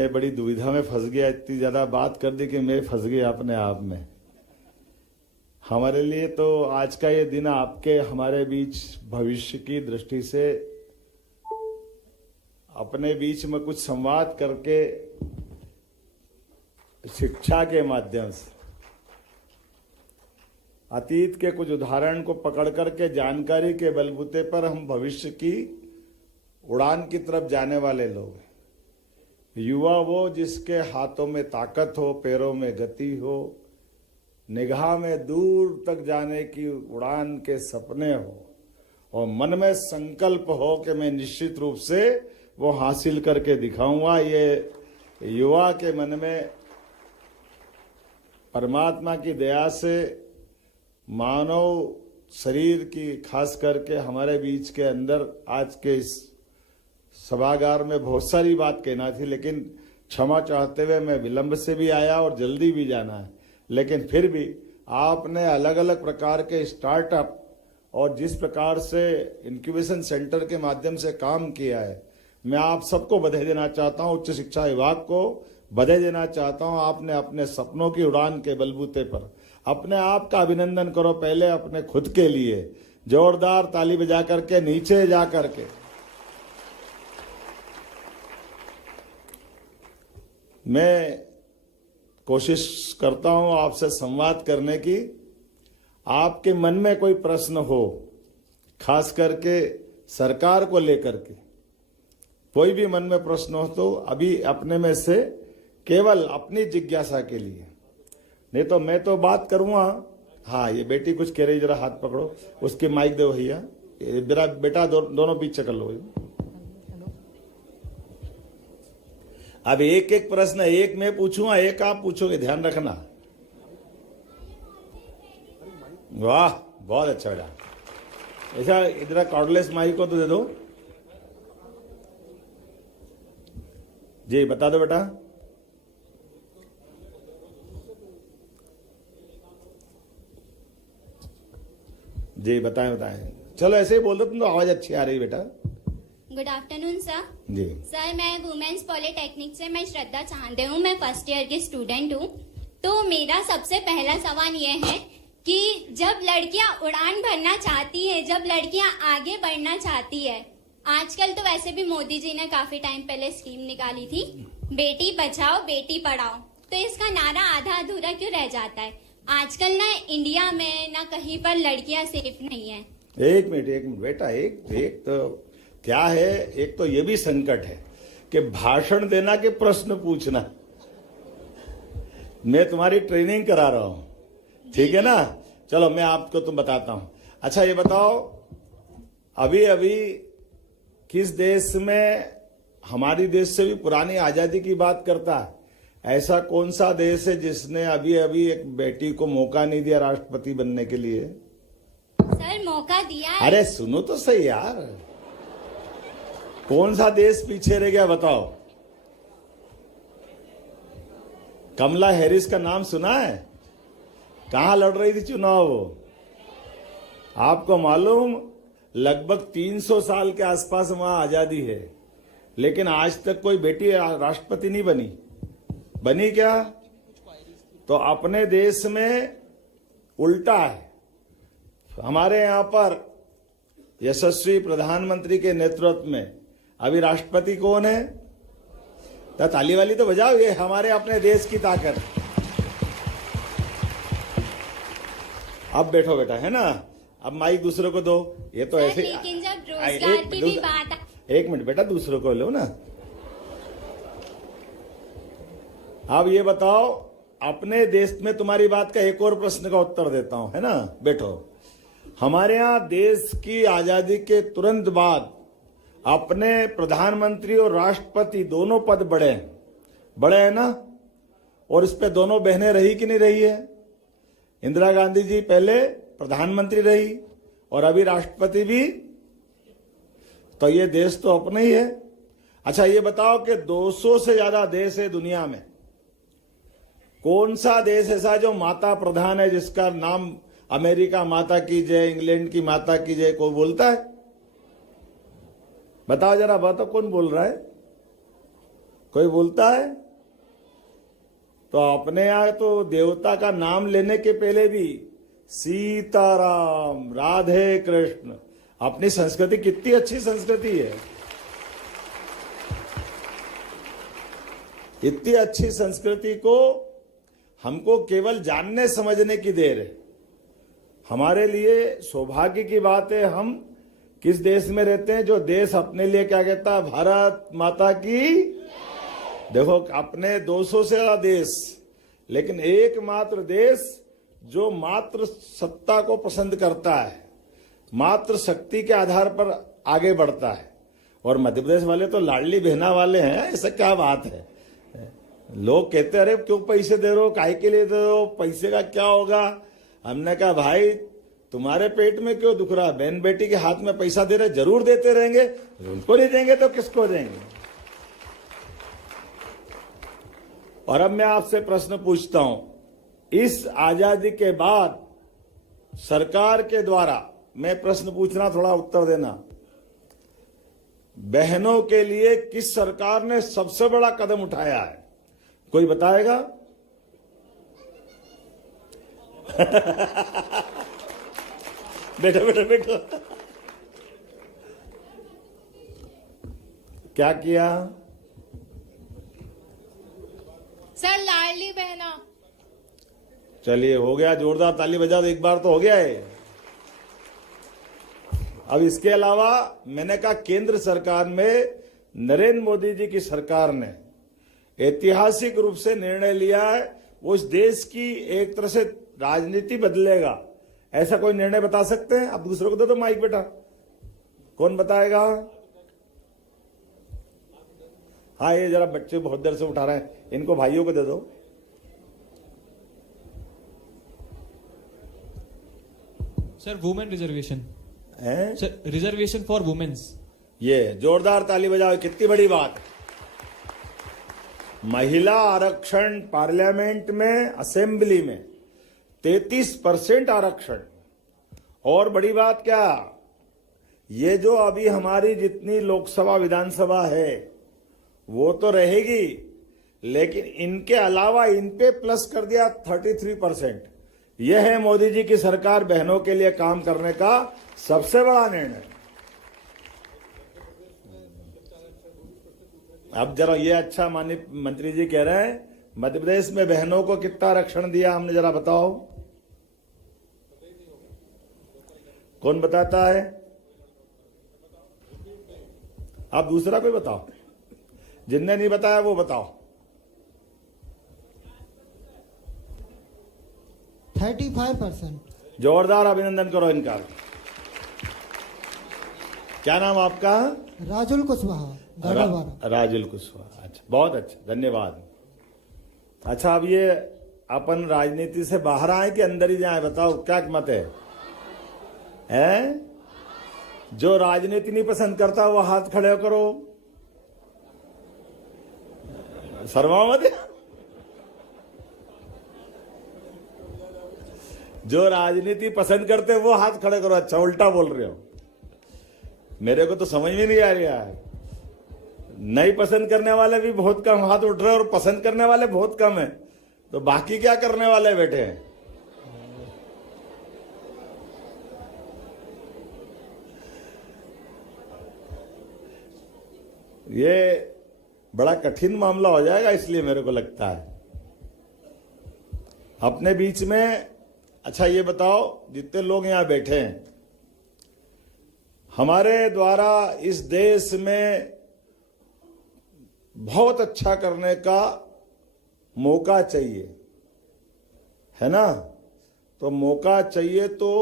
मैं बड़ी दुविधा में फंस गया, इतनी ज्यादा बात कर दी कि मैं फंस गया अपने आप में। हमारे लिए तो आज का ये दिन आपके हमारे बीच भविष्य की दृष्टि से अपने बीच में कुछ संवाद करके शिक्षा के माध्यम से अतीत के कुछ उदाहरण को पकड़ करके जानकारी के बलबूते पर हम भविष्य की उड़ान की तरफ जाने वाले लोग हैं। युवा वो जिसके हाथों में ताकत हो, पैरों में गति हो, निगाह में दूर तक जाने की उड़ान के सपने हो और मन में संकल्प हो कि मैं निश्चित रूप से वो हासिल करके दिखाऊंगा। ये युवा के मन में परमात्मा की दया से मानव शरीर की खास करके हमारे बीच के अंदर आज के इस सभागार में बहुत सारी बात कहना थी, लेकिन क्षमा चाहते हुए मैं विलंब से भी आया और जल्दी भी जाना है। लेकिन फिर भी आपने अलग अलग प्रकार के स्टार्टअप और जिस प्रकार से इंक्यूबेशन सेंटर के माध्यम से काम किया है, मैं आप सबको बधाई देना चाहता हूं। उच्च शिक्षा विभाग को बधाई देना चाहता हूं। आपने अपने सपनों की उड़ान के बलबूते पर अपने आप का अभिनंदन करो, पहले अपने खुद के लिए जोरदार ताली बजा करके नीचे जा करके। मैं कोशिश करता हूं आपसे संवाद करने की। आपके मन में कोई प्रश्न हो, खास करके सरकार को लेकर के कोई भी मन में प्रश्न हो तो अभी अपने में से केवल अपनी जिज्ञासा के लिए, नहीं तो मैं तो बात करूंगा। हाँ, ये बेटी कुछ कह रही, जरा हाथ पकड़ो, उसकी माइक दो भैया। मेरा बेटा दोनों पीछे कर लो। अब एक एक प्रश्न, एक मैं पूछूंगा, एक आप पूछोगे, ध्यान रखना। वाह, बहुत अच्छा बेटा। ऐसा इधर कॉर्डलेस माइक को तो दे दो जी, बता दो बेटा। जी बताएं बताएं। चलो ऐसे ही बोल दो, तुम तो आवाज अच्छी आ रही बेटा। Good afternoon sir. जी सर, मैं वुमेन्स पॉलिटेक्निक से मैं श्रद्धा चांदे हूँ। मैं फर्स्ट ईयर की स्टूडेंट हूँ। तो मेरा सबसे पहला सवाल यह है कि जब लड़कियां उड़ान भरना चाहती है, जब लड़कियां आगे बढ़ना चाहती है, आजकल तो वैसे भी मोदी जी ने काफी टाइम पहले स्कीम निकाली थी, बेटी बचाओ बेटी पढ़ाओ, तो इसका नारा आधा अधूरा क्यों रह जाता है? आजकल ना इंडिया में ना कहीं पर लड़कियां सेफ नहीं है। एक मिनट बेटा, एक तो क्या है, एक तो ये भी संकट है कि भाषण देना के प्रश्न पूछना। मैं तुम्हारी ट्रेनिंग करा रहा हूं, ठीक है ना? चलो मैं आपको तुम बताता हूं। अच्छा ये बताओ, अभी अभी किस देश में, हमारी देश से भी पुरानी आजादी की बात करता है, ऐसा कौन सा देश है जिसने अभी अभी एक बेटी को मौका नहीं दिया राष्ट्रपति बनने के लिए? सर मौका दिया है। अरे सुनो तो सही यार, कौन सा देश पीछे रह गया बताओ? कमला हैरिस का नाम सुना है? कहां लड़ रही थी चुनाव वो? आपको मालूम, लगभग 300 साल के आसपास वहां आजादी है, लेकिन आज तक कोई बेटी राष्ट्रपति नहीं बनी। बनी क्या? तो अपने देश में उल्टा है। हमारे यहां पर यशस्वी प्रधानमंत्री के नेतृत्व में अभी राष्ट्रपति कौन है? तो ताली वाली तो बजाओ, ये हमारे अपने देश की ताकत। अब बैठो बेटा, है ना? अब माइक दूसरों को दो। ये तो ऐसे, लेकिन जब रोजगार की भी बात, एक मिनट बेटा, दूसरों को लो ना। अब ये बताओ, अपने देश में तुम्हारी बात का एक और प्रश्न का उत्तर देता हूं, है ना? बैठो। हमारे यहां देश की आजादी के तुरंत बाद अपने प्रधानमंत्री और राष्ट्रपति दोनों पद बड़े हैं ना? और इस पे दोनों बहनें रही कि नहीं रही है? इंदिरा गांधी जी पहले प्रधानमंत्री रही और अभी राष्ट्रपति भी। तो ये देश तो अपना ही है। अच्छा ये बताओ कि 200 से ज्यादा देश है दुनिया में, कौन सा देश ऐसा जो माता प्रधान है, जिसका नाम अमेरिका माता की जय, इंग्लैंड की माता की जय कोई बोलता है? बताओ जरा, बताओ कौन बोल रहा है? कोई बोलता है? तो अपने यहाँ तो देवता का नाम लेने के पहले भी सीताराम, राधे कृष्ण, अपनी संस्कृति कितनी अच्छी संस्कृति है। इतनी अच्छी संस्कृति को हमको केवल जानने समझने की देर है। हमारे लिए सौभाग्य की बात है हम किस देश में रहते हैं, जो देश अपने लिए क्या कहता है, भारत माता की। देखो अपने 200 से ज्यादा देश, लेकिन एकमात्र देश जो मात्र सत्ता को पसंद करता है, मात्र शक्ति के आधार पर आगे बढ़ता है। और मध्य प्रदेश वाले तो लाडली बहना वाले हैं। ऐसा क्या बात है? लोग कहते अरे क्यों पैसे दे रहे हो, काहे के लिए दे रहे हो, पैसे का क्या होगा। हमने कहा भाई तुम्हारे पेट में क्यों दुख रहा, बहन बेटी के हाथ में पैसा दे रहे, जरूर देते रहेंगे, उनको नहीं देंगे तो किसको देंगे। और अब मैं आपसे प्रश्न पूछता हूं, इस आजादी के बाद सरकार के द्वारा, मैं प्रश्न पूछना थोड़ा उत्तर देना, बहनों के लिए किस सरकार ने सबसे बड़ा कदम उठाया है? कोई बताएगा? बैठो बैठो बैठो। क्या किया? सर लाडली बहना। चलिए हो गया, जोरदार ताली बजा दो, एक बार तो हो गया है। अब इसके अलावा मैंने कहा केंद्र सरकार में नरेंद्र मोदी जी की सरकार ने ऐतिहासिक रूप से निर्णय लिया है, वो इस देश की एक तरह से राजनीति बदलेगा। ऐसा कोई निर्णय बता सकते हैं? अब दूसरों को दे दो माइक बेटा, कौन बताएगा? हाँ ये जरा बच्चे बहुत देर से उठा रहे हैं, इनको भाइयों को दे दो। सर वुमेन रिजर्वेशन हैं? Sir reservation for womens. ये जोरदार ताली बजाओ, कितनी बड़ी बात है। महिला आरक्षण पार्लियामेंट में, असेंबली में 33% आरक्षण। और बड़ी बात क्या, ये जो अभी हमारी जितनी लोकसभा विधानसभा है वो तो रहेगी, लेकिन इनके अलावा इन पे प्लस कर दिया 33%। यह है मोदी जी की सरकार बहनों के लिए काम करने का सबसे बड़ा निर्णय। अब जरा ये अच्छा माननीय मंत्री जी कह रहे हैं, मध्य प्रदेश में बहनों को कितना आरक्षण दिया हमने, जरा बताओ, कौन बताता है? आप दूसरा कोई बताओ, जिनने नहीं बताया वो बताओ। 35%। जोरदार अभिनंदन करो इनका। क्या नाम आपका? राजुल कुशवाहा, गाड़ावाड़ा। राजुल कुशवाहा, अच्छा बहुत अच्छा, धन्यवाद। अच्छा अब ये अपन राजनीति से बाहर आए कि अंदर ही जाए, बताओ क्या मत है? जो राजनीति नहीं पसंद करता वो हाथ खड़े करो, शर्माओ मत। जो राजनीति पसंद करते वो हाथ खड़े करो। अच्छा उल्टा बोल रहे हो, मेरे को तो समझ में नहीं आ रहा है। नहीं पसंद करने वाले भी बहुत कम हाथ उठ रहे हैं और पसंद करने वाले बहुत कम है, तो बाकी क्या करने वाले बैठे हैं? ये बड़ा कठिन मामला हो जाएगा, इसलिए मेरे को लगता है अपने बीच में। अच्छा ये बताओ, जितने लोग यहां बैठे हैं, हमारे द्वारा इस देश में बहुत अच्छा करने का मौका चाहिए, है ना? तो मौका चाहिए तो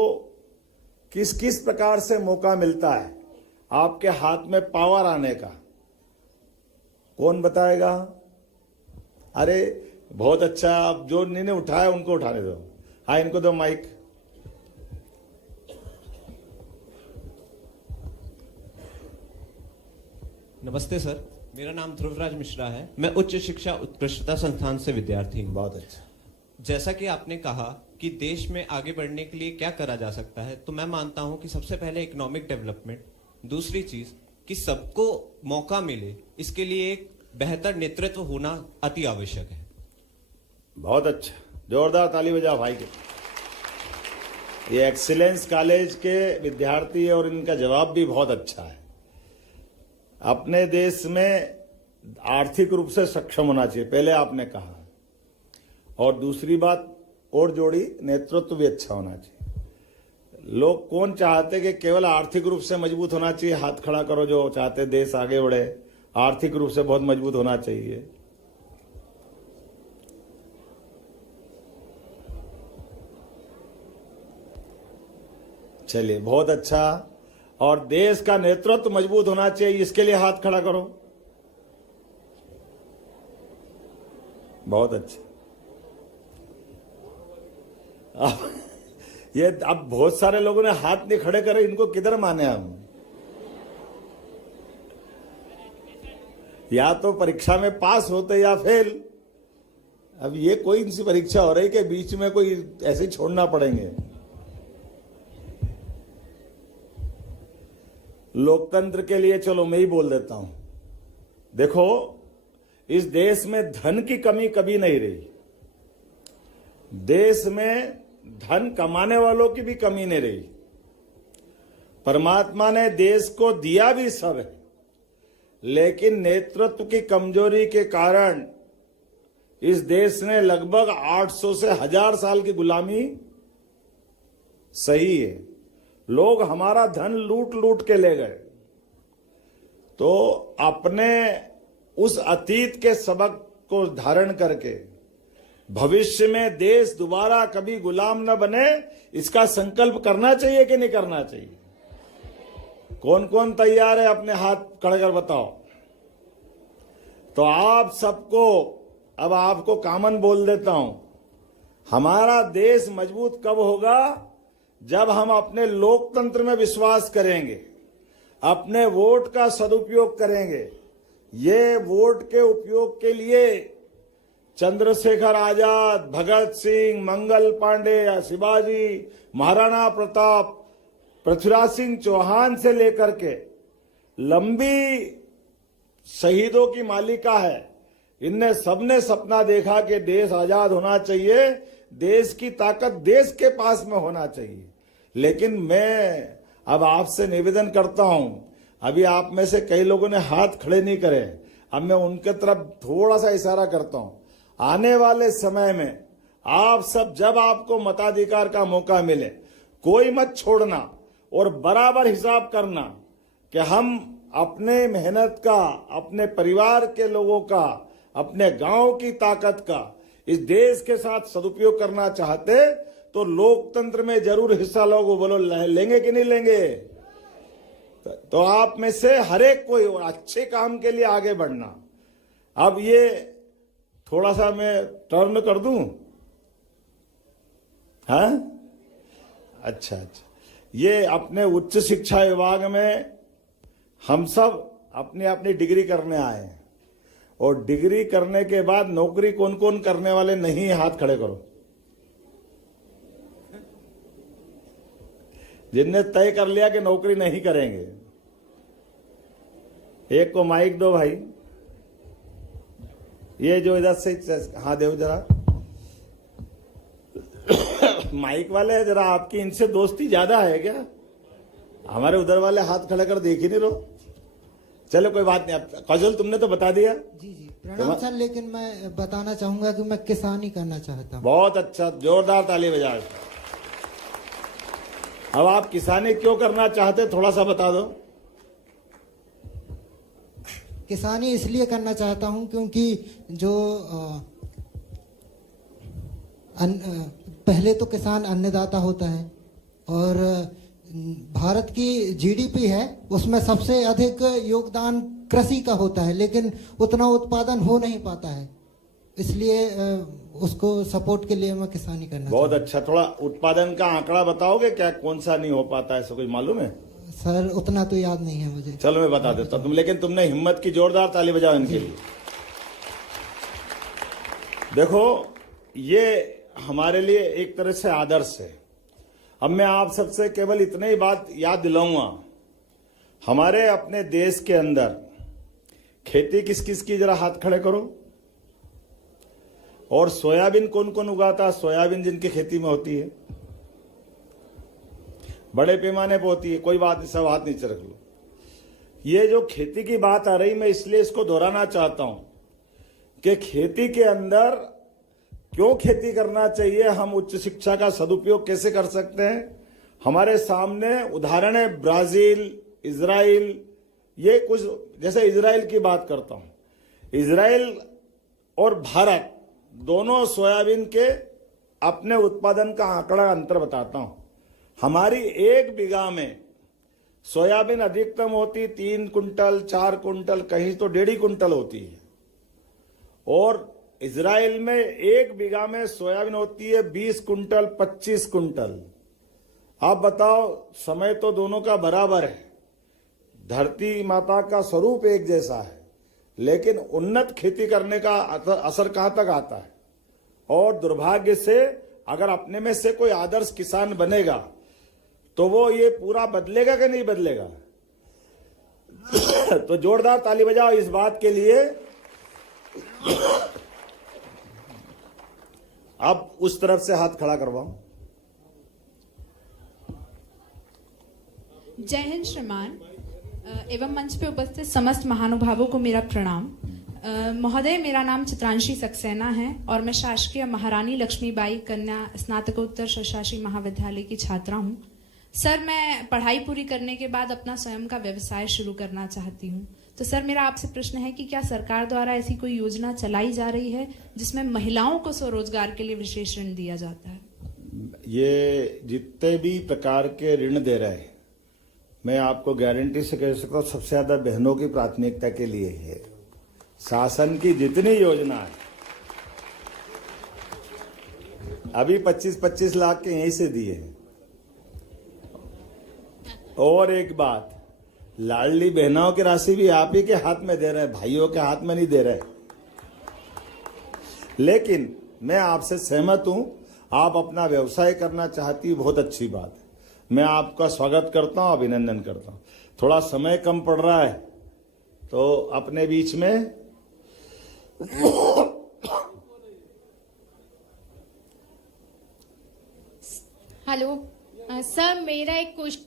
किस किस प्रकार से मौका मिलता है आपके हाथ में पावर आने का? कौन बताएगा? अरे बहुत अच्छा, अब जो इन्होंने उठाया उनको उठाने दो। हाँ इनको दो माइक। नमस्ते सर, मेरा नाम ध्रुवराज मिश्रा है। मैं उच्च शिक्षा उत्कृष्टता संस्थान से विद्यार्थी हूँ। बहुत अच्छा। जैसा कि आपने कहा कि देश में आगे बढ़ने के लिए क्या करा जा सकता है, तो मैं मानता हूँ कि सबसे पहले इकोनॉमिक डेवलपमेंट, दूसरी चीज कि सबको मौका मिले, इसके लिए एक बेहतर नेतृत्व होना अति आवश्यक है। बहुत अच्छा, जोरदार ताली बजाओ भाई के। ये एक्सीलेंस कॉलेज के विद्यार्थी है और इनका जवाब भी बहुत अच्छा है। अपने देश में आर्थिक रूप से सक्षम होना चाहिए, पहले आपने कहा, और दूसरी बात और जोड़ी, नेतृत्व भी अच्छा होना चाहिए। लोग कौन चाहते कि केवल आर्थिक रूप से मजबूत होना चाहिए? हाथ खड़ा करो जो चाहते देश आगे बढ़े, आर्थिक रूप से बहुत मजबूत होना चाहिए। चलिए, बहुत अच्छा। और देश का नेतृत्व मजबूत होना चाहिए, इसके लिए हाथ खड़ा करो। बहुत अच्छा। अब बहुत सारे लोगों ने हाथ नहीं खड़े करे, इनको किधर माने हम? या तो परीक्षा में पास होते या फेल। अब ये कोई इनसी परीक्षा हो रही कि बीच में कोई ऐसे ही छोड़ना पड़ेंगे। लोकतंत्र के लिए चलो मैं ही बोल देता हूं। देखो, इस देश में धन की कमी कभी नहीं रही। देश में धन कमाने वालों की भी कमी नहीं रही। परमात्मा ने देश को दिया भी सब है, लेकिन नेतृत्व की कमजोरी के कारण इस देश ने लगभग 800 से 1000 साल की गुलामी सही है। लोग हमारा धन लूट लूट के ले गए। तो अपने उस अतीत के सबक को धारण करके भविष्य में देश दोबारा कभी गुलाम न बने, इसका संकल्प करना चाहिए कि नहीं करना चाहिए? कौन कौन तैयार है? अपने हाथ खड़े कर बताओ। तो आप सबको, अब आपको कॉमन बोल देता हूं, हमारा देश मजबूत कब होगा? जब हम अपने लोकतंत्र में विश्वास करेंगे, अपने वोट का सदुपयोग करेंगे। ये वोट के उपयोग के लिए चंद्रशेखर आजाद, भगत सिंह, मंगल पांडे, शिवाजी, महाराणा प्रताप, पृथ्वीराज सिंह चौहान से लेकर के लंबी शहीदों की मालिका है। इनने सबने सपना देखा कि देश आजाद होना चाहिए, देश की ताकत देश के पास में होना चाहिए। लेकिन मैं अब आपसे निवेदन करता हूं, अभी आप में से कई लोगों ने हाथ खड़े नहीं करे, अब मैं उनके तरफ थोड़ा सा इशारा करता हूं। आने वाले समय में आप सब, जब आपको मताधिकार का मौका मिले, कोई मत छोड़ना और बराबर हिसाब करना कि हम अपने मेहनत का, अपने परिवार के लोगों का, अपने गांव की ताकत का इस देश के साथ सदुपयोग करना चाहते तो लोकतंत्र में जरूर हिस्सा लोगों, बोलो लेंगे कि नहीं लेंगे? तो आप में से हर एक कोई अच्छे काम के लिए आगे बढ़ना। अब ये थोड़ा सा मैं टर्न कर दूं? हाँ, अच्छा अच्छा। ये अपने उच्च शिक्षा विभाग में हम सब अपनी अपनी डिग्री करने आए हैं, और डिग्री करने के बाद नौकरी कौन कौन करने वाले नहीं है? हाथ खड़े करो। जिनने तय कर लिया कि नौकरी नहीं करेंगे, एक को माइक दो भाई। ये जो इधर से, हाँ देव जरा माइक वाले है, जरा आपकी इनसे दोस्ती ज्यादा है क्या? हमारे उधर वाले हाथ खड़े कर देख ही नहीं रहो। चलो कोई बात नहीं। काजल, तुमने तो बता दिया। जी जी, प्रणाम सर। लेकिन मैं बताना चाहूंगा कि मैं किसानी करना चाहता हूँ। बहुत अच्छा, जोरदार ताली बजाओ। अब आप किसानी क्यों करना चाहते, थोड़ा सा बता दो। किसानी इसलिए करना चाहता हूं क्योंकि जो पहले तो किसान अन्नदाता होता है, और भारत की जीडीपी है उसमें सबसे अधिक योगदान कृषि का होता है, लेकिन उतना उत्पादन हो नहीं पाता है। इसलिए उसको सपोर्ट के लिए मैं किसानी करना। बहुत अच्छा। थोड़ा उत्पादन का आंकड़ा बताओगे क्या, कौन सा नहीं हो पाता है? ऐसा कुछ मालूम है? सर उतना तो याद नहीं है मुझे। चलो मैं बता देता हूं, लेकिन तुमने हिम्मत की, जोरदार ताली बजाओ इनके लिए। देखो, ये हमारे लिए एक तरह से आदर्श है। अब मैं आप सबसे केवल इतनी ही बात याद दिलाऊंगा, हमारे अपने देश के अंदर खेती किस किस की, जरा हाथ खड़े करो। और सोयाबीन कौन कौन उगाता है? सोयाबीन जिनकी खेती में होती है, बड़े पैमाने पर होती है, कोई बात नहीं, सब हाथ नीचे रख लो। ये जो खेती की बात आ रही, मैं इसलिए इसको दोहराना चाहता हूं कि खेती के अंदर क्यों खेती करना चाहिए, हम उच्च शिक्षा का सदुपयोग कैसे कर सकते हैं। हमारे सामने उदाहरण है ब्राजील, इजराइल, ये कुछ, जैसे इजराइल की बात करता हूं। इजराइल और भारत दोनों सोयाबीन के अपने उत्पादन का आंकड़ा अंतर बताता हूं। हमारी 1 बीघा में सोयाबीन अधिकतम होती 3 कुंटल, 4 कुंटल, कहीं तो 1.5 कुंटल होती है। और इजराइल में 1 बीघा में सोयाबीन होती है 20 कुंटल, 25 कुंटल। आप बताओ, समय तो दोनों का बराबर है, धरती माता का स्वरूप एक जैसा है, लेकिन उन्नत खेती करने का असर कहां तक आता है। और दुर्भाग्य से अगर अपने में से कोई आदर्श किसान बनेगा तो वो ये पूरा बदलेगा कि नहीं बदलेगा? तो जोरदार ताली बजाओ इस बात के लिए। अब उस तरफ से हाथ खड़ा करवाओ। जय हिंद श्रीमान एवं मंच पे उपस्थित समस्त महानुभावों को मेरा प्रणाम। महोदय, मेरा नाम चित्रांशी सक्सेना है और मैं शासकीय महारानी लक्ष्मीबाई कन्या स्नातकोत्तर स्वशासी महाविद्यालय की छात्रा हूं। सर, मैं पढ़ाई पूरी करने के बाद अपना स्वयं का व्यवसाय शुरू करना चाहती हूं। तो सर, मेरा आपसे प्रश्न है कि क्या सरकार द्वारा ऐसी कोई योजना चलाई जा रही है जिसमें महिलाओं को स्वरोजगार के लिए विशेष ऋण दिया जाता है? ये जितने भी प्रकार के ऋण दे रहे हैं, मैं आपको गारंटी से कह सकता हूं सबसे ज्यादा बहनों की प्राथमिकता के लिए है। शासन की जितनी योजना है, अभी 25-25 लाख के यहीं से दिए हैं। और एक बात, लाडली बहनों की राशि भी आप ही के हाथ में दे रहे हैं, भाइयों के हाथ में नहीं दे रहे। लेकिन मैं आपसे सहमत हूं, आप अपना व्यवसाय करना चाहती, बहुत अच्छी बात है। मैं आपका स्वागत करता हूं, अभिनंदन करता हूं। थोड़ा समय कम पड़ रहा है तो अपने बीच में हेलो सर, मेरा एक क्वेश्चन।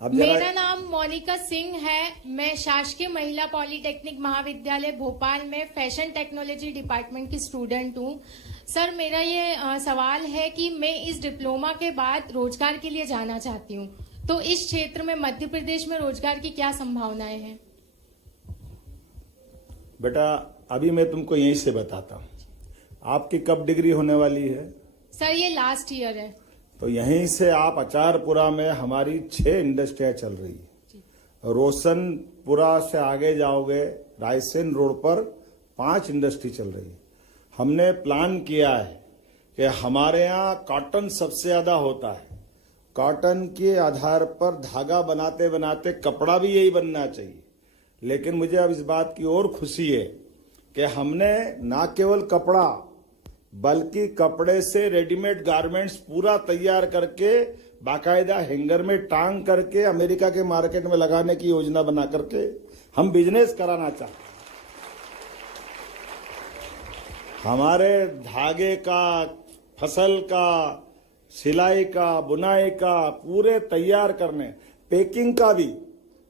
अब मेरा नाम मोनिका सिंह है। मैं शासकीय महिला पॉलिटेक्निक महाविद्यालय भोपाल में फैशन टेक्नोलॉजी डिपार्टमेंट की स्टूडेंट हूँ। सर, मेरा ये सवाल है कि मैं इस डिप्लोमा के बाद रोजगार के लिए जाना चाहती हूँ, तो इस क्षेत्र में मध्य प्रदेश में रोजगार की क्या संभावनाएं हैं? बेटा, अभी मैं तुमको यहीं से बताता हूँ। आपकी कब डिग्री होने वाली है? सर, ये लास्ट ईयर है। तो यहीं से आप अचारपुरा में हमारी 6 इंडस्ट्रियां चल रही है। रोशनपुरा से आगे जाओगे, रायसेन रोड पर 5 इंडस्ट्री चल रही है। हमने प्लान किया है कि हमारे यहाँ कॉटन सबसे ज्यादा होता है। कॉटन के आधार पर धागा बनाते बनाते कपड़ा भी यही बनना चाहिए। लेकिन मुझे अब इस बात की और खुशी है कि हमने ना केवल कपड़ा बल्कि कपड़े से रेडीमेड गारमेंट्स पूरा तैयार करके बाकायदा हैंगर में टांग करके अमेरिका के मार्केट में लगाने की योजना बना करके हम बिजनेस कराना चाहते हैं। हमारे धागे का, फसल का, सिलाई का, बुनाई का, पूरे तैयार करने, पैकिंग का भी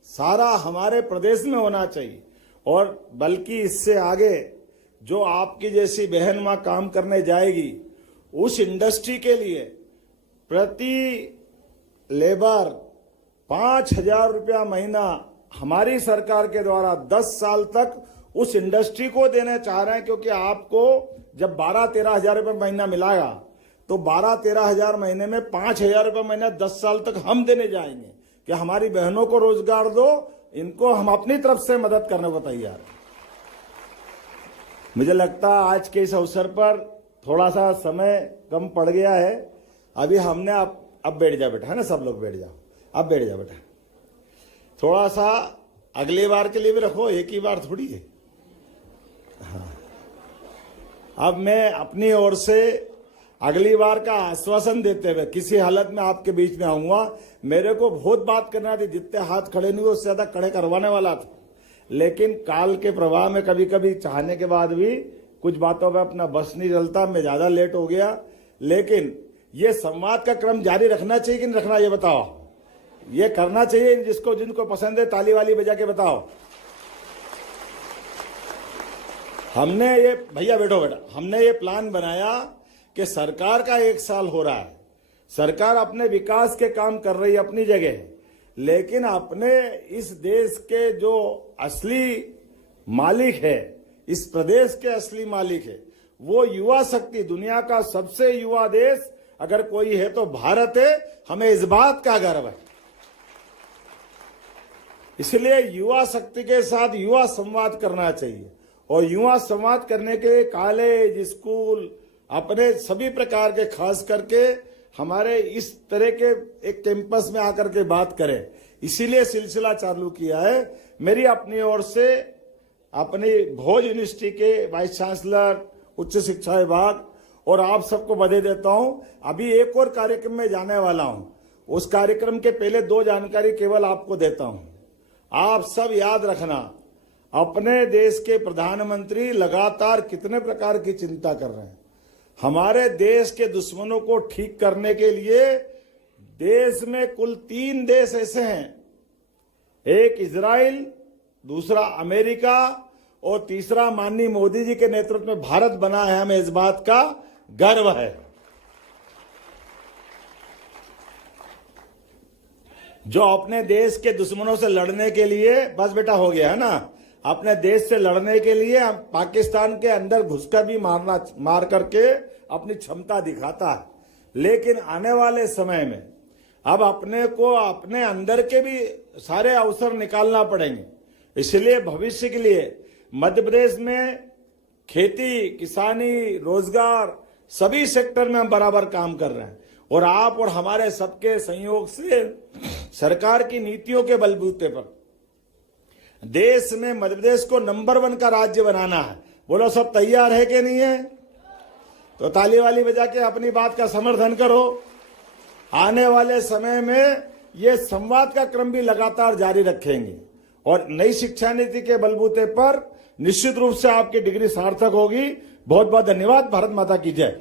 सारा हमारे प्रदेश में होना चाहिए। और बल्कि इससे आगे जो आपकी जैसी बहन मां काम करने जाएगी, उस इंडस्ट्री के लिए प्रति लेबर 5,000 रुपया महीना हमारी सरकार के द्वारा 10 साल तक उस इंडस्ट्री को देने चाह रहे हैं। क्योंकि आपको जब 12-13 हजार रुपये महीना मिलाएगा तो 12-13 हजार महीने में 5,000 रुपये महीना 10 साल तक हम देने जाएंगे कि हमारी बहनों को रोजगार दो, इनको हम अपनी तरफ से मदद करने को तैयार हैं। मुझे लगता है आज के इस अवसर पर थोड़ा सा समय कम पड़ गया है। अभी हमने अब बैठ जा बेटा, है ना, सब लोग बैठ जाओ, अब बैठ जा बेटा। थोड़ा सा अगली बार के लिए भी रखो, एक ही बार थोड़ी है। हाँ, अब मैं अपनी ओर से अगली बार का आश्वासन देते हुए किसी हालत में आपके बीच में आऊंगा। मेरे को बहुत बात करना थी, जितने हाथ खड़े नहीं हुए उससे ज्यादा खड़े करवाने वाला था, लेकिन काल के प्रवाह में कभी कभी चाहने के बाद भी कुछ बातों पे अपना बस नहीं चलता, मैं ज्यादा लेट हो गया। लेकिन ये संवाद का क्रम जारी रखना चाहिए कि नहीं रखना, ये बताओ। ये करना चाहिए, जिनको पसंद है ताली वाली बजा के बताओ। हमने ये, भैया बैठो बेटा, हमने ये प्लान बनाया कि सरकार का 1 साल हो रहा है, सरकार अपने विकास के काम कर रही है अपनी जगह, लेकिन अपने इस देश के जो असली मालिक है, इस प्रदेश के असली मालिक है, वो युवा शक्ति। दुनिया का सबसे युवा देश अगर कोई है तो भारत है। हमें इस बात का गर्व है। इसलिए युवा शक्ति के साथ युवा संवाद करना चाहिए, और युवा संवाद करने के लिए कॉलेज, स्कूल, अपने सभी प्रकार के, खास करके हमारे इस तरह के एक कैंपस में आकर के बात करें, इसीलिए सिलसिला चालू किया है। मेरी अपनी ओर से अपनी भोज यूनिवर्सिटी के वाइस चांसलर, उच्च शिक्षा विभाग और आप सबको बधाई देता हूं। अभी एक और कार्यक्रम में जाने वाला हूं, उस कार्यक्रम के पहले 2 जानकारी केवल आपको देता हूं। आप सब याद रखना, अपने देश के प्रधानमंत्री लगातार कितने प्रकार की चिंता कर रहे हैं। हमारे देश के दुश्मनों को ठीक करने के लिए देश में कुल 3 देश ऐसे हैं, एक इजराइल, दूसरा अमेरिका और तीसरा माननीय मोदी जी के नेतृत्व में भारत बना है। हमें इस बात का गर्व है। जो अपने देश के दुश्मनों से लड़ने के लिए, बस बेटा हो गया है ना, अपने देश से लड़ने के लिए पाकिस्तान के अंदर घुसकर भी मार करके अपनी क्षमता दिखाता है। लेकिन आने वाले समय में अब अपने को अपने अंदर के भी सारे अवसर निकालना पड़ेंगे। इसलिए भविष्य के लिए मध्य प्रदेश में खेती, किसानी, रोजगार सभी सेक्टर में हम बराबर काम कर रहे हैं, और आप और हमारे सबके संयोग से सरकार की नीतियों के बलबूते पर देश में मध्य प्रदेश को नंबर 1 का राज्य बनाना है। बोलो सब तैयार है कि नहीं है? तो ताली वाली बजा के अपनी बात का समर्थन करो। आने वाले समय में ये संवाद का क्रम भी लगातार जारी रखेंगे, और नई शिक्षा नीति के बलबूते पर निश्चित रूप से आपकी डिग्री सार्थक होगी। बहुत बहुत धन्यवाद। भारत माता की जय।